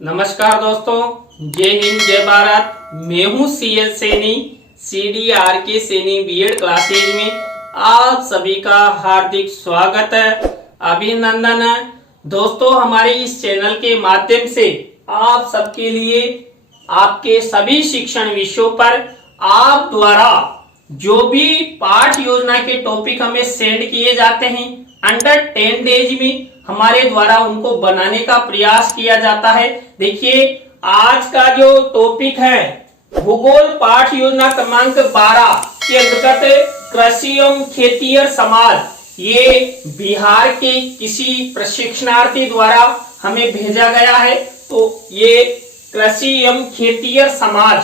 नमस्कार दोस्तों, जय हिंद जय भारत। मैं हूँ CL सैनी, CDR के सैनी बीएड क्लासेज में आप सभी का हार्दिक स्वागत है, अभिनंदन है। दोस्तों, हमारे इस चैनल के माध्यम से आप सबके लिए आपके सभी शिक्षण विषयों पर आप द्वारा जो भी पाठ योजना के टॉपिक हमें सेंड किए जाते हैं अंडर 10 डेज में हमारे द्वारा उनको बनाने का प्रयास किया जाता है। देखिए, आज का जो टॉपिक है भूगोल पाठ योजना क्रमांक 12 के अंतर्गत कृषि एवं खेती और समाज, ये बिहार के किसी प्रशिक्षणार्थी द्वारा हमें भेजा गया है। तो ये कृषि एवं खेती और समाज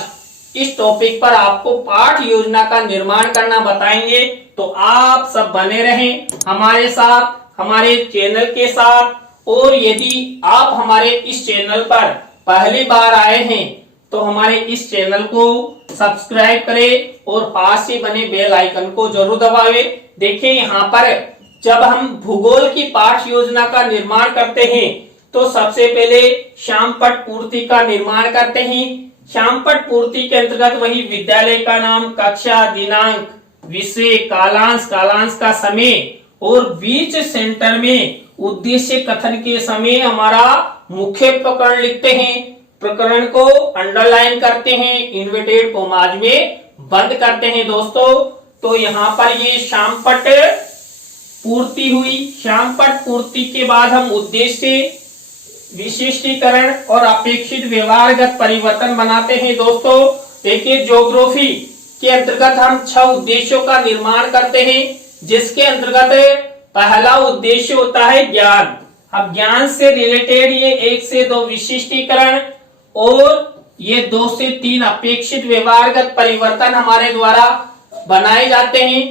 इस टॉपिक पर आपको पाठ योजना का निर्माण करना बताएंगे। तो आप सब बने रहें हमारे साथ, हमारे चैनल के साथ। और यदि आप हमारे इस चैनल पर पहली बार आए हैं तो हमारे इस चैनल को सब्सक्राइब करें और पास से बने बेल आइकन को जरूर दबावें। देखिए, यहाँ पर जब हम भूगोल की पाठ योजना का निर्माण करते हैं तो सबसे पहले श्यामपट्ट पूर्ति का निर्माण करते हैं। श्यामपट्ट पूर्ति के अंतर्गत वही विद्यालय का नाम, कक्षा, दिनांक, विषय, कालांश, कालांश का समय और बीच सेंटर में उद्देश्य कथन के समय हमारा मुख्य प्रकरण लिखते हैं। प्रकरण को अंडरलाइन करते हैं, इन्वर्टेड कॉमास में बंद करते हैं। दोस्तों, तो यहाँ पर ये श्यामपट्ट पूर्ति हुई। श्यामपट्ट पूर्ति के बाद हम उद्देश्य, विशिष्टीकरण और अपेक्षित व्यवहारगत परिवर्तन बनाते हैं। दोस्तों, देखिए, ज्योग्राफी के अंतर्गत हम 6 उद्देश्यों का निर्माण करते हैं, जिसके अंतर्गत पहला उद्देश्य होता है ज्ञान। अब ज्ञान से रिलेटेड ये 1 से 2 विशिष्टीकरण और ये 2 से 3 अपेक्षित व्यवहारगत परिवर्तन हमारे द्वारा बनाए जाते हैं।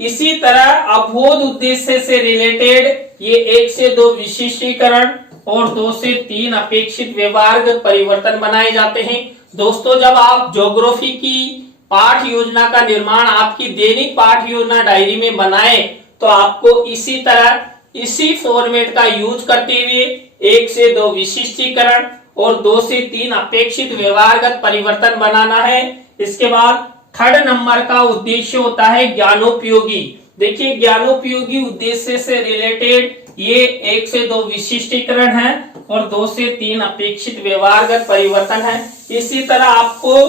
इसी तरह अवबोध उद्देश्य से रिलेटेड ये 1 से 2 विशिष्टीकरण और 2 से 3 अपेक्षित व्यवहारगत परिवर्तन बनाए जाते हैं। दोस्तों, जब आप ज्योग्राफी की पाठ योजना का निर्माण आपकी दैनिक पाठ योजना डायरी में बनाए तो आपको इसी तरह, इसी फॉर्मेट का यूज करते हुए 1 से 2 विशिष्टीकरण और 2 से 3 अपेक्षित व्यवहारगत परिवर्तन बनाना है। इसके बाद 3rd नंबर का उद्देश्य होता है ज्ञानोपयोगी। देखिए, ज्ञानोपयोगी उद्देश्य से रिलेटेड ये 1 से 2 विशिष्टीकरण है और 2 से 3 अपेक्षित व्यवहारगत परिवर्तन है। इसी तरह आपको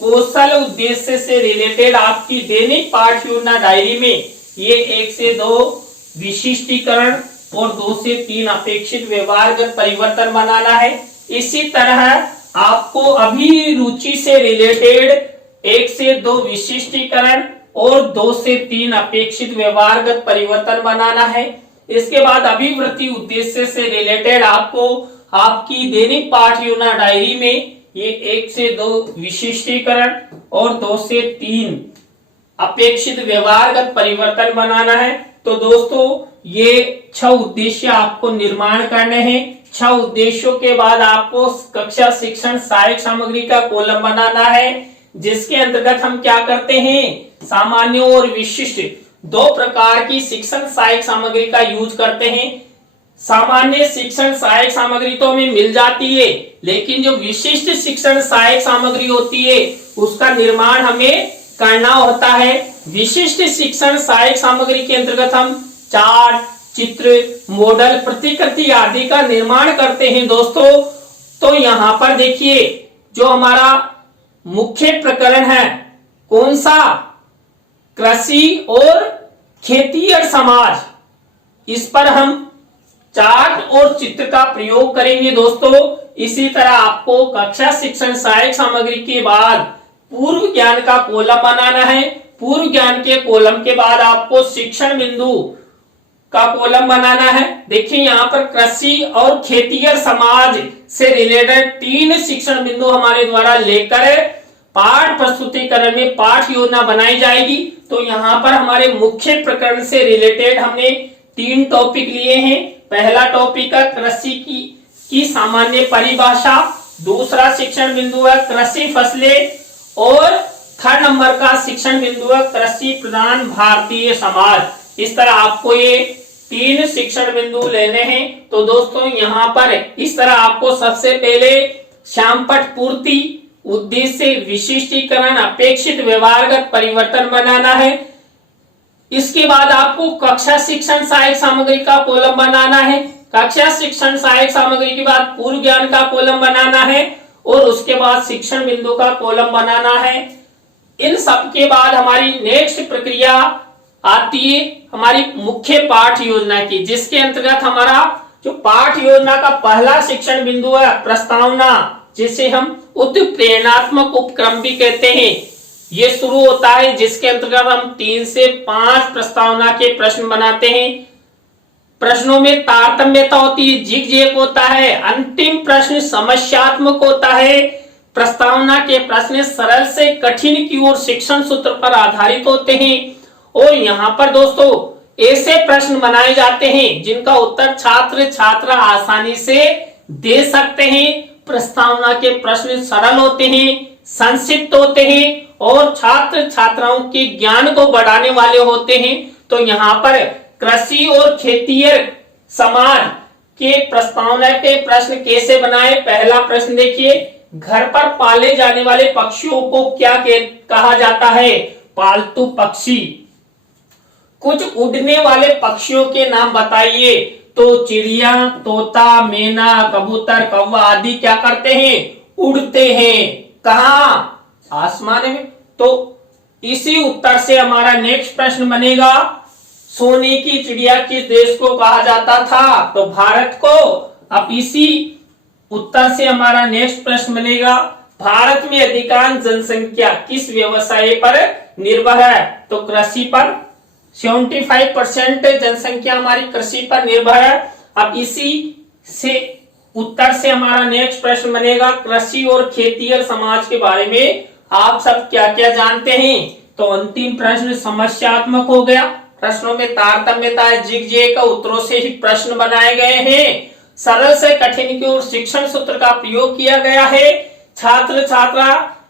कौशल उद्देश्य से रिलेटेड आपकी दैनिक पाठ योजना डायरी में ये 1 से 2 विशिष्टीकरण और 2 से 3 अपेक्षित व्यवहारगत परिवर्तन बनाना है। इसी तरह आपको अभिरुचि से रिलेटेड 1 से 2 विशिष्टीकरण और 2 से 3 अपेक्षित व्यवहारगत परिवर्तन बनाना है। इसके बाद अभिवृत्ति उद्देश्य से रिलेटेड आपको आपकी दैनिक पाठ योजना डायरी में ये 1 से 2 विशिष्टीकरण और 2 से 3 अपेक्षित व्यवहारगत परिवर्तन बनाना है। तो दोस्तों, ये 6 उद्देश्य आपको निर्माण करने हैं। 6 उद्देश्यों के बाद आपको कक्षा शिक्षण सहायक सामग्री का कॉलम बनाना है, जिसके अंतर्गत हम क्या करते हैं, सामान्य और विशिष्ट 2 प्रकार की शिक्षण सहायक सामग्री का यूज करते हैं। सामान्य शिक्षण सहायक सामग्री तो हमें मिल जाती है, लेकिन जो विशिष्ट शिक्षण सहायक सामग्री होती है उसका निर्माण हमें करना होता है। विशिष्ट शिक्षण सहायक सामग्री के अंतर्गत हम चार्ट, चित्र, मॉडल, प्रतिकृति आदि का निर्माण करते हैं। दोस्तों, तो यहाँ पर देखिए, जो हमारा मुख्य प्रकरण है कौन सा, कृषि और खेती और समाज, इस पर हम चार्ट और चित्र का प्रयोग करेंगे। दोस्तों, इसी तरह आपको कक्षा शिक्षण सहायक सामग्री के बाद पूर्व ज्ञान का कॉलम बनाना है। पूर्व ज्ञान के कॉलम के बाद आपको शिक्षण बिंदु का कॉलम बनाना है। देखिए, यहाँ पर कृषि और खेती और समाज से रिलेटेड 3 शिक्षण बिंदु हमारे द्वारा लेकर पाठ प्रस्तुतिकरण में पाठ योजना बनाई जाएगी। तो यहाँ पर हमारे मुख्य प्रकरण से रिलेटेड हमने 3 टॉपिक लिए हैं। पहला टॉपिक है कृषि की सामान्य परिभाषा, दूसरा शिक्षण बिंदु है कृषि फसलें और 3rd नंबर का शिक्षण बिंदु है कृषि प्रधान भारतीय समाज। इस तरह आपको ये 3 शिक्षण बिंदु लेने हैं। तो दोस्तों यहाँ पर इस तरह आपको सबसे पहले श्यामपट्ट पूर्ति, उद्देश्य, विशिष्टीकरण, अपेक्षित व्यवहारगत परिवर्तन बनाना है। इसके बाद आपको कक्षा शिक्षण सहायक सामग्री का कॉलम बनाना है। कक्षा शिक्षण सहायक सामग्री के बाद पूर्व ज्ञान का कॉलम बनाना है और उसके बाद शिक्षण बिंदु का कॉलम बनाना है। इन सब के बाद हमारी नेक्स्ट प्रक्रिया आती है हमारी मुख्य पाठ योजना की, जिसके अंतर्गत हमारा जो पाठ योजना का पहला शिक्षण बिंदु है प्रस्तावना, जिसे हम उत्प्रेरणात्मक उपक्रम भी कहते हैं, ये शुरू होता है, जिसके अंतर्गत हम 3 से 5 प्रस्तावना के प्रश्न बनाते हैं। प्रश्नों में तारतम्यता होती है, जिग-जैग होता है, अंतिम प्रश्न समस्यात्मक होता है। प्रस्तावना के प्रश्न सरल से कठिन की ओर शिक्षण सूत्र पर आधारित होते हैं और यहाँ पर दोस्तों ऐसे प्रश्न बनाए जाते हैं जिनका उत्तर छात्र छात्रा आसानी से दे सकते हैं। प्रस्तावना के प्रश्न सरल होते हैं, संक्षिप्त होते हैं और छात्र छात्राओं के ज्ञान को बढ़ाने वाले होते हैं। तो यहाँ पर कृषि और खेतीयर समाज के प्रस्तावना के प्रश्न कैसे बनाए। पहला प्रश्न देखिए, घर पर पाले जाने वाले पक्षियों को क्या कहा जाता है? पालतू पक्षी। कुछ उड़ने वाले पक्षियों के नाम बताइए। तो चिड़िया, तोता, मैना, कबूतर, कौवा आदि क्या करते हैं? उड़ते हैं। कहाँ? आसमान में। तो इसी उत्तर से हमारा नेक्स्ट प्रश्न बनेगा, सोने की चिड़िया किस देश को कहा जाता था? तो भारत को। अब इसी उत्तर से हमारा नेक्स्ट प्रश्न बनेगा, भारत में अधिकांश जनसंख्या किस व्यवसाय पर निर्भर है? तो कृषि पर। 75% जनसंख्या हमारी कृषि पर निर्भर है। अब इसी से उत्तर से हमारा नेक्स्ट प्रश्न बनेगा, कृषि और खेतीयर समाज के बारे में आप सब क्या क्या जानते हैं? तो अंतिम प्रश्न समस्यात्मक हो गया। प्रश्नों में तारतम्यता है, जिग-जैग का उत्तरों से ही प्रश्न बनाए गए हैं। सरल से कठिन की ओर शिक्षण सूत्र का प्रयोग किया गया है। छात्र छात्रा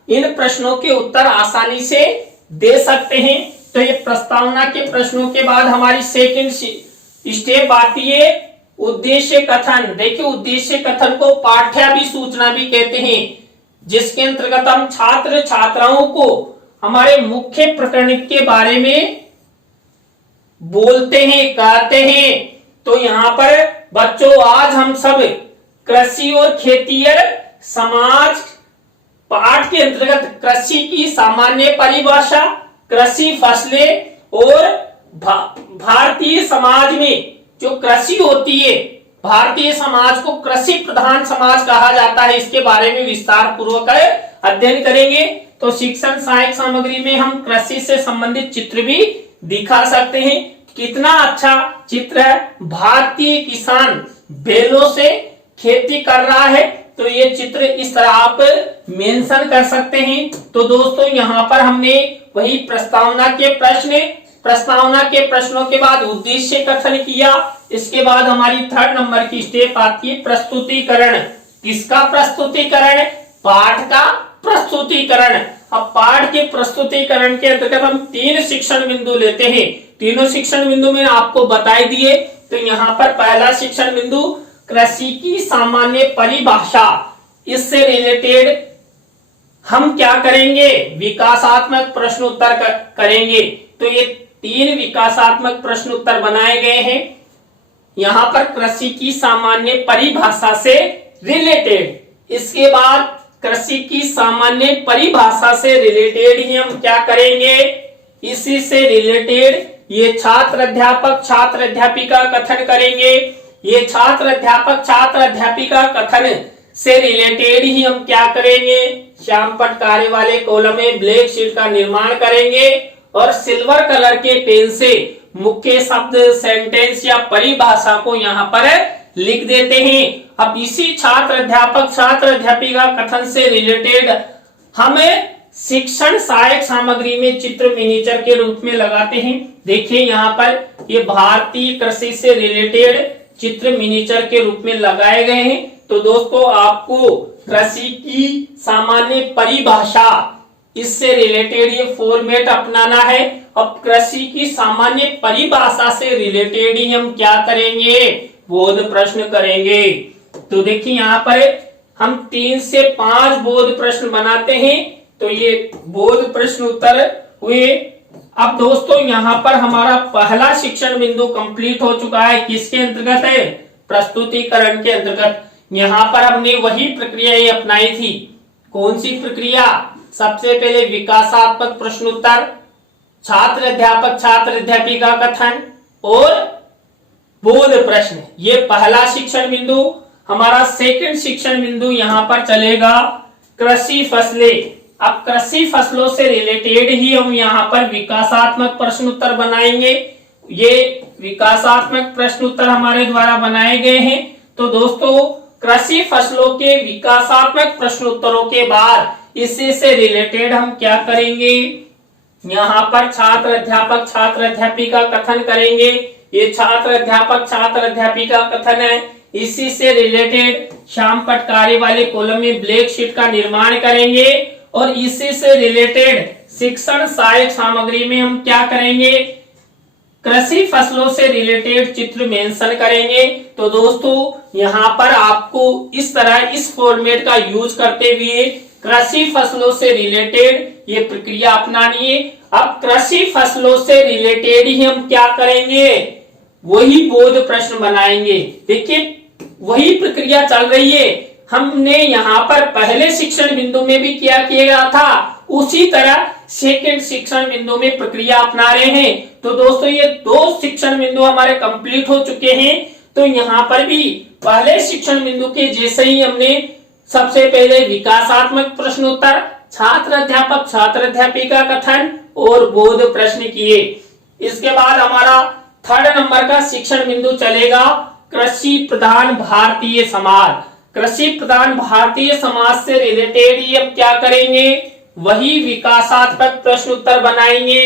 इन प्रश्नों के उत्तर आसानी से दे सकते हैं। तो ये प्रस्तावना के प्रश्नों के बाद हमारी सेकंड स्टेप आती है उद्देश्य कथन। देखिए, उद्देश्य कथन को पाठ्याभिसूचना भी कहते हैं, जिसके अंतर्गत हम छात्र छात्राओं को हमारे मुख्य प्रकरण के बारे में बोलते हैं, कहते हैं। तो यहाँ पर बच्चों आज हम सब कृषि और खेतीयर समाज पाठ के अंतर्गत कृषि की सामान्य परिभाषा, कृषि फसलें और भारतीय समाज में जो कृषि होती है, भारतीय समाज को कृषि प्रधान समाज कहा जाता है, इसके बारे में विस्तार पूर्वक अध्ययन करेंगे। तो शिक्षण सहायक सामग्री में हम कृषि से संबंधित चित्र भी दिखा सकते हैं। कितना अच्छा चित्र है, भारतीय किसान बैलों से खेती कर रहा है। तो ये चित्र इस तरह आप मेंशन कर सकते हैं। तो दोस्तों यहाँ पर हमने वही प्रस्तावना के प्रश्नों के बाद उद्देश्य कथन किया। इसके बाद हमारी 3rd नंबर की स्टेप आती है प्रस्तुतिकरण। किसका प्रस्तुतिकरण? पाठ का प्रस्तुतिकरण। अब पाठ के प्रस्तुतिकरण के अंतर्गत हम 3 शिक्षण बिंदु लेते हैं। तीनों शिक्षण बिंदु में आपको बताई दिए। तो यहाँ पर पहला शिक्षण बिंदु कृषि की सामान्य परिभाषा, इससे रिलेटेड हम क्या करेंगे? विकासात्मक प्रश्न उत्तर करेंगे। तो ये 3 विकासात्मक प्रश्न उत्तर बनाए गए हैं यहाँ पर कृषि की सामान्य परिभाषा से रिलेटेड। इसके बाद कृषि की सामान्य परिभाषा से रिलेटेड ही हम क्या करेंगे? इसी से रिलेटेड ये छात्र अध्यापिका कथन करेंगे। ये छात्र अध्यापिका कथन से रिलेटेड ही हम क्या करेंगे? श्यामपट्ट कार्य वाले कॉलम में ब्लैक शीट का निर्माण करेंगे और सिल्वर कलर के पेन से मुख्य शब्द, सेंटेंस या परिभाषा को यहाँ पर लिख देते हैं। अब इसी छात्र अध्यापिका कथन से रिलेटेड हमें शिक्षण सहायक सामग्री में चित्र मिनीचर के रूप में लगाते हैं। देखिए यहाँ पर ये भारतीय कृषि से रिलेटेड चित्र मिनीचर के रूप में लगाए गए हैं। तो दोस्तों आपको कृषि की सामान्य परिभाषा इससे रिलेटेड ये फॉर्मेट अपनाना है। अब कृषि की सामान्य परिभाषा से रिलेटेड ही हम क्या करेंगे, बोध प्रश्न करेंगे। तो देखिए यहाँ पर हम 3 से 5 बोध प्रश्न बनाते हैं, तो ये बोध प्रश्न उत्तर हुए। अब दोस्तों यहाँ पर हमारा पहला शिक्षण बिंदु कंप्लीट हो चुका है। किसके अंतर्गत है, प्रस्तुतिकरण के अंतर्गत। यहाँ पर हमने वही प्रक्रिया अपनाई थी। कौन सी प्रक्रिया, सबसे पहले विकासात्मक प्रश्नोत्तर, छात्र अध्यापक छात्र अध्यापिका कथन और बोध प्रश्न, ये पहला शिक्षण बिंदु। हमारा सेकंड शिक्षण बिंदु यहाँ पर चलेगा कृषि फसलें। अब कृषि फसलों से रिलेटेड ही हम यहाँ पर विकासात्मक प्रश्नोत्तर बनाएंगे। ये विकासात्मक प्रश्नोत्तर हमारे द्वारा बनाए गए हैं। तो दोस्तों कृषि फसलों के विकासात्मक प्रश्नोत्तरों के बाद इससे से रिलेटेड हम क्या करेंगे, यहाँ पर छात्र अध्यापिका कथन करेंगे। ये छात्र अध्यापिका कथन है। इसी से रिलेटेड श्याम पटकारे वाले कॉलम में ब्लैक शीट का निर्माण करेंगे और इसी से रिलेटेड शिक्षण सहायक सामग्री में हम क्या करेंगे, कृषि फसलों से रिलेटेड चित्र मेंशन करेंगे। तो दोस्तों यहाँ पर आपको इस तरह इस फॉर्मेट का यूज करते हुए कृषि फसलों से रिलेटेड ये प्रक्रिया अपनानी है। अब कृषि फसलों से रिलेटेड ही हम क्या करेंगे, वही बोध प्रश्न बनाएंगे। देखिए वही प्रक्रिया चल रही है। हमने यहाँ पर पहले शिक्षण बिंदु में भी क्या किया गया था, उसी तरह सेकंड शिक्षण बिंदु में प्रक्रिया अपना रहे हैं। तो दोस्तों ये 2 शिक्षण बिंदु हमारे कंप्लीट हो चुके हैं। तो यहाँ पर भी पहले शिक्षण बिंदु के जैसे ही हमने सबसे पहले विकासात्मक प्रश्नोत्तर, छात्र अध्यापिका कथन और बोध प्रश्न किए। इसके बाद हमारा 3rd नंबर का शिक्षण बिंदु चलेगा कृषि प्रधान भारतीय समाज। कृषि प्रधान भारतीय समाज से रिलेटेड ही हम क्या करेंगे, वही विकासात्मक प्रश्नोत्तर बनाएंगे।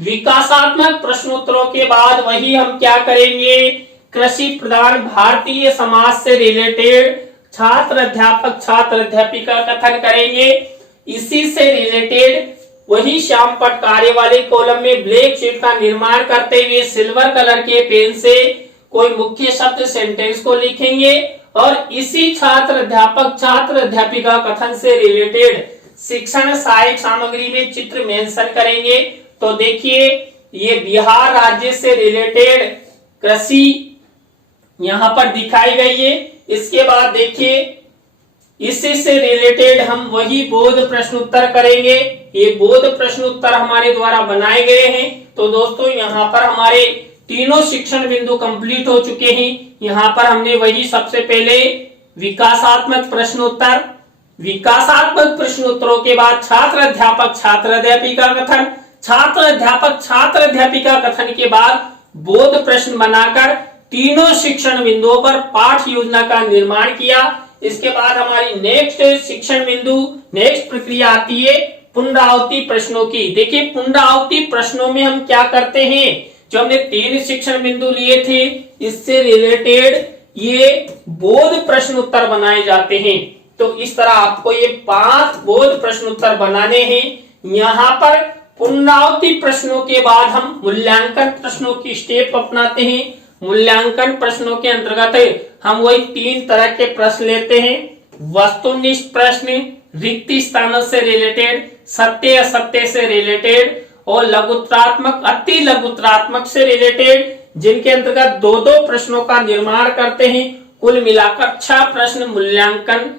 विकासात्मक प्रश्नोत्तरों के बाद वही हम क्या करेंगे, कृषि प्रधान भारतीय समाज से रिलेटेड छात्र अध्यापिका कथन करेंगे। इसी से रिलेटेड वही श्याम पटकारे वाले कॉलम में ब्लैक शीट का निर्माण करते हुए सिल्वर कलर के पेन से कोई मुख्य शब्द सेंटेंस को लिखेंगे और इसी छात्र अध्यापिका कथन से रिलेटेड शिक्षण सहायक सामग्री में चित्र मेंशन करेंगे। तो देखिए ये बिहार राज्य से रिलेटेड कृषि यहाँ पर दिखाई गई है। इसके बाद देखिए इसी से रिलेटेड हम वही बोध प्रश्नोत्तर करेंगे। ये बोध प्रश्नोत्तर हमारे द्वारा बनाए गए हैं। तो दोस्तों यहाँ पर हमारे तीनों शिक्षण बिंदु कंप्लीट हो चुके हैं। यहाँ पर हमने वही सबसे पहले विकासात्मक प्रश्नोत्तर, विकासात्मक प्रश्नोत्तरों के बाद छात्र अध्यापिका कथन, छात्र अध्यापिका कथन के बाद बोध प्रश्न बनाकर तीनों शिक्षण बिंदुओं पर पाठ योजना का निर्माण किया। इसके बाद हमारी नेक्स्ट शिक्षण बिंदु, नेक्स्ट प्रक्रिया आती है पुनरावृत्ति प्रश्नों की। देखिए पुनरावृत्ति प्रश्नों में हम क्या करते हैं, जो हमने 3 शिक्षण बिंदु लिए थे इससे रिलेटेड ये बोध प्रश्न उत्तर बनाए जाते हैं। तो इस तरह आपको ये 5 बोध प्रश्न उत्तर बनाने हैं। यहाँ पर पुनरावृत्ति प्रश्नों के बाद हम मूल्यांकन प्रश्नों की स्टेप अपनाते हैं। मूल्यांकन प्रश्नों के अंतर्गत हम वही 3 तरह के प्रश्न लेते हैं, वस्तुनिष्ठ प्रश्न, रिक्त स्थानों से रिलेटेड, सत्य असत्य से रिलेटेड और लघुत्रात्मक अति लघुत्रात्मक से रिलेटेड, जिनके अंतर्गत 2-2 प्रश्नों का निर्माण करते हैं। कुल मिलाकर 6 प्रश्न मूल्यांकन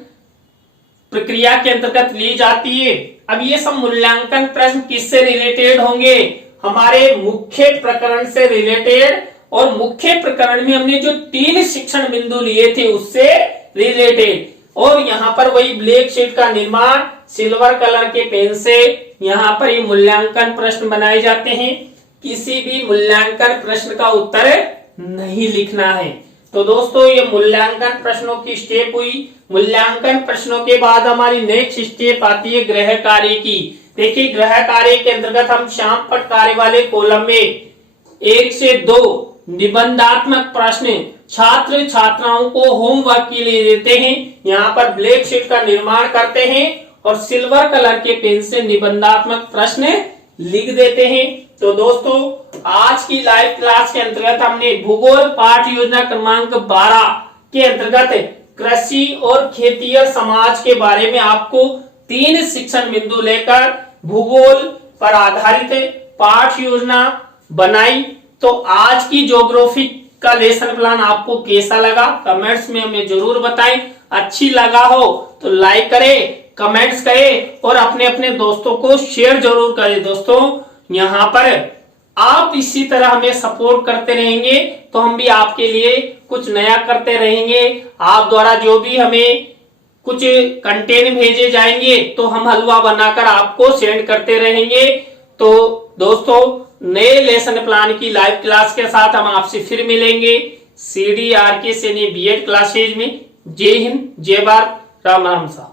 प्रक्रिया के अंतर्गत ली जाती है। अब ये सब मूल्यांकन प्रश्न किससे रिलेटेड होंगे, हमारे मुख्य प्रकरण से रिलेटेड, और मुख्य प्रकरण में हमने जो 3 शिक्षण बिंदु लिए थे उससे रिलेटेड। और यहाँ पर वही ब्लैक शीट का निर्माण सिल्वर कलर के पेन से यहाँ पर ये मूल्यांकन प्रश्न बनाए जाते हैं। किसी भी मूल्यांकन प्रश्न का उत्तर नहीं लिखना है। तो दोस्तों ये मूल्यांकन प्रश्नों की स्टेप हुई। मूल्यांकन प्रश्नों के बाद हमारी नेक्स्ट स्टेप आती है गृह कार्य की। देखिए गृह कार्य के अंतर्गत हम श्याम पटकारे वाले कॉलम में 1 से 2 निबंधात्मक प्रश्न छात्राओं को होमवर्क के लिए देते हैं। यहाँ पर ब्लैक शीट का निर्माण करते हैं और सिल्वर कलर के पेन से निबंधात्मक प्रश्न लिख देते हैं। तो दोस्तों आज की लाइव क्लास के अंतर्गत हमने भूगोल पाठ योजना क्रमांक 12 के अंतर्गत कृषि और खेतीय समाज के बारे में आपको 3 शिक्षण बिंदु लेकर भूगोल पर आधारित पाठ योजना बनाई। तो आज की ज्योग्राफी का लेसन प्लान आपको कैसा लगा कमेंट्स में हमें जरूर बताएं। अच्छी लगा हो तो लाइक करें, कमेंट्स करें और अपने अपने दोस्तों को शेयर जरूर करें। दोस्तों यहाँ पर आप इसी तरह हमें सपोर्ट करते रहेंगे तो हम भी आपके लिए कुछ नया करते रहेंगे। आप द्वारा जो भी हमें कुछ कंटेंट भेजे जाएंगे तो हम हलवा बनाकर आपको सेंड करते रहेंगे। तो दोस्तों नए लेसन प्लान की लाइव क्लास के साथ हम आपसे फिर मिलेंगे CDRK सैनी बीएड क्लासेज में। जय हिंद, जय भारत, राम राम साहब।